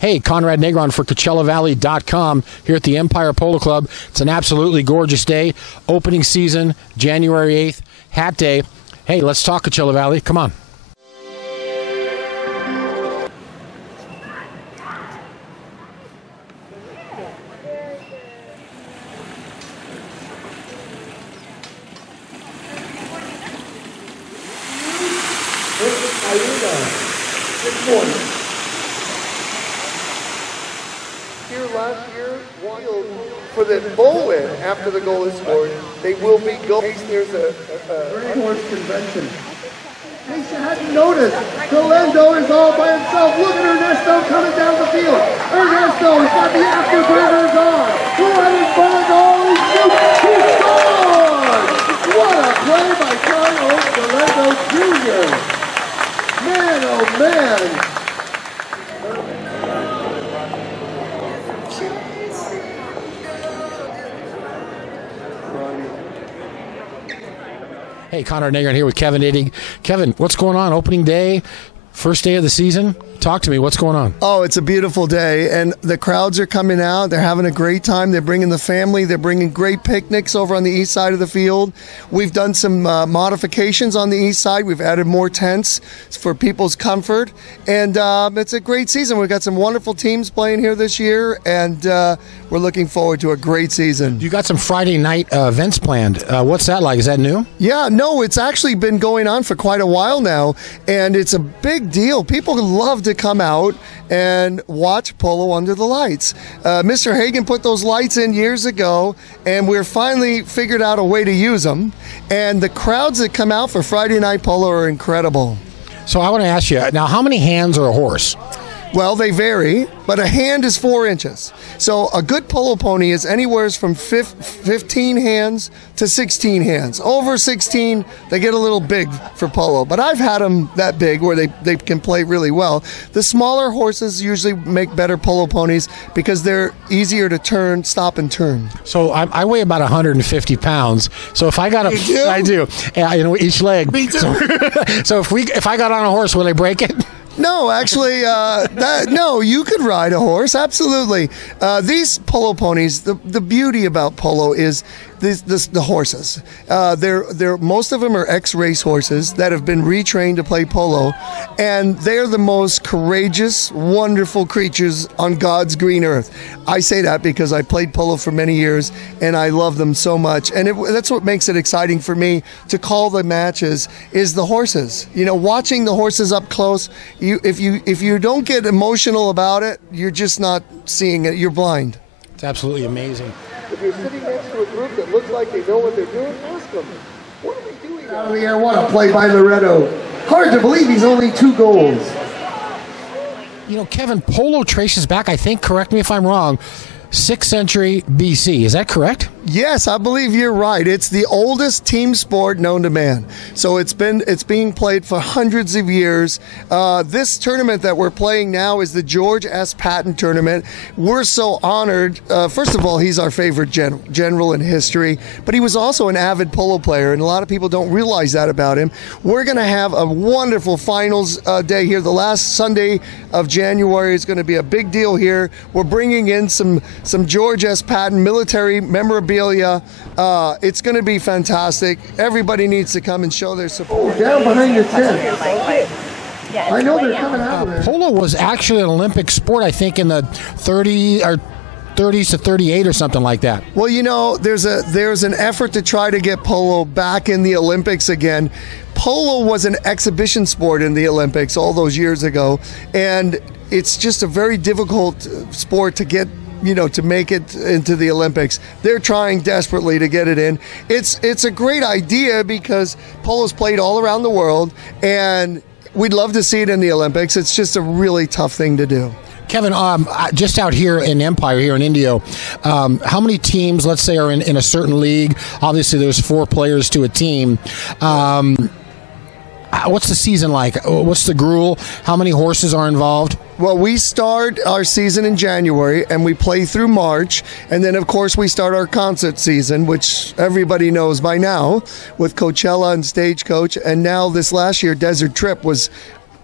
Hey, Conrad Negron for CoachellaValley.com here at the Empire Polo Club. It's an absolutely gorgeous day. Opening season, January 8th, Hat Day. Hey, let's talk Coachella Valley. Come on. Here last year, for the bowl win after the goal is scored, they will be going. There's a horse convention. In case you hadn't noticed, Galendo is all by himself. Look at Ernesto coming down the field. Ernesto has got the afterburners on. Right in front of goal, he shoots, he scores! What a play by Carlos Galendo Jr. Man, oh man. Hey, Conrad Negron here with Kevin Iddig. Kevin, what's going on? Opening day, first day of the season. Talk to me. What's going on? Oh, it's a beautiful day, and the crowds are coming out. They're having a great time. They're bringing the family. They're bringing great picnics over on the east side of the field. We've done some modifications on the east side. We've added more tents for people's comfort, and it's a great season. We've got some wonderful teams playing here this year, and we're looking forward to a great season. You got some Friday night events planned. What's that like? Is that new? Yeah, no, it's actually been going on for quite a while now, and it's a big deal. People love to come out and watch polo under the lights. Mr. Hagan put those lights in years ago, and we're finally figured out a way to use them. And the crowds that come out for Friday Night Polo are incredible. So I want to ask you, now how many hands are a horse? Well, they vary, but a hand is 4 inches. So a good polo pony is anywhere from 15 hands to 16 hands. Over 16, they get a little big for polo, but I've had them that big where they can play really well. The smaller horses usually make better polo ponies because they're easier to turn, stop and turn. So I weigh about 150 pounds. So if I got a, You do? I do, each leg. Me too. So if I got on a horse, will I break it? No, actually, no, you could ride a horse, absolutely. These polo ponies, the beauty about polo is the horses. They're most of them are ex-race horses that have been retrained to play polo, and they're the most courageous, wonderful creatures on God's green earth. I say that because I played polo for many years, and I love them so much. And that's what makes it exciting for me to call the matches is the horses. You know, watching the horses up close. If you don't get emotional about it, you're just not seeing it. You're blind. It's absolutely amazing. If you're sitting next to a group that looks like they know what they're doing, ask them, what are they doing? Out of the air, what a play by Loretto. Hard to believe he's only 2 goals. You know, Kevin, polo traces back, I think, correct me if I'm wrong, 6th century BC. Is that correct? Yes, I believe you're right. It's the oldest team sport known to man. So it's being played for hundreds of years. This tournament that we're playing now is the George S. Patton tournament. We're so honored. First of all, he's our favorite general in history, but he was also an avid polo player, and a lot of people don't realize that about him. We're going to have a wonderful finals day here. The last Sunday of January is going to be a big deal here. We're bringing in some George S. Patton military memorabilia. It's going to be fantastic. Everybody needs to come and show their support. Down behind your tent. I know they're coming out of there. Polo was actually an Olympic sport, I think, in the 30s to 38 or something like that. Well, you know, there's an effort to try to get polo back in the Olympics again. Polo was an exhibition sport in the Olympics all those years ago, and it's just a very difficult sport to get, you know, to make it into the Olympics. They're trying desperately to get it in. It's a great idea because polo's played all around the world, and we'd love to see it in the Olympics. It's just a really tough thing to do. Kevin, just out here in Empire, here in Indio, how many teams, let's say, are in a certain league? Obviously, there's 4 players to a team. What's the season like? What's the gruel? How many horses are involved? Well, we start our season in January, and we play through March. And then, of course, we start our concert season, which everybody knows by now, with Coachella and Stagecoach. And now this last year, Desert Trip was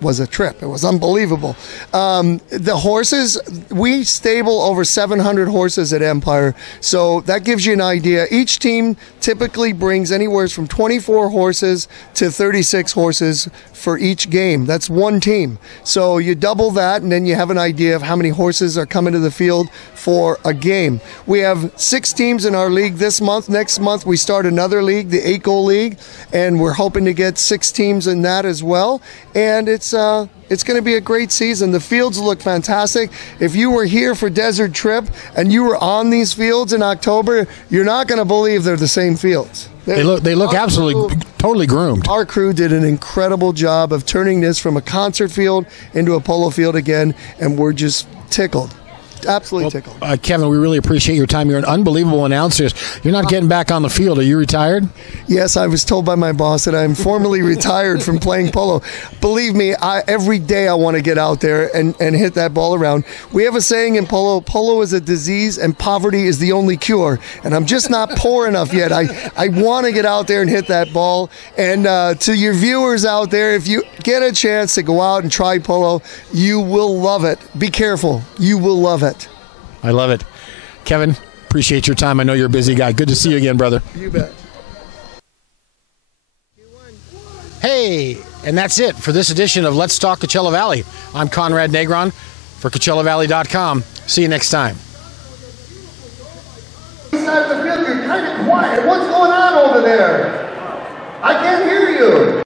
was a trip. It was unbelievable. The horses, we stable over 700 horses at Empire, so that gives you an idea. Each team typically brings anywhere from 24 horses to 36 horses for each game. That's one team. So you double that, and then you have an idea of how many horses are coming to the field for a game. We have 6 teams in our league this month. Next month we start another league, the 8-goal league, and we're hoping to get 6 teams in that as well. And it's going to be a great season. The fields look fantastic. If you were here for Desert Trip and you were on these fields in October, you're not going to believe they're the same fields. They look absolutely, totally groomed. Our crew did an incredible job of turning this from a concert field into a polo field again, and we're just tickled. Absolutely tickled. Kevin, we really appreciate your time. You're an unbelievable announcer. You're not getting back on the field. Are you retired? Yes, I was told by my boss that I'm formally retired from playing polo. Believe me, every day I want to get out there and hit that ball around. We have a saying in polo, polo is a disease and poverty is the only cure. And I'm just not poor enough yet. I want to get out there and hit that ball. And to your viewers out there, if you get a chance to go out and try polo, you will love it. Be careful. You will love it. I love it. Kevin, appreciate your time. I know you're a busy guy. Good to see you again, brother. You bet. Hey, and that's it for this edition of Let's Talk Coachella Valley. I'm Conrad Negron for CoachellaValley.com. See you next time. Inside the field, you're kind of quiet. What's going on over there? I can't hear you.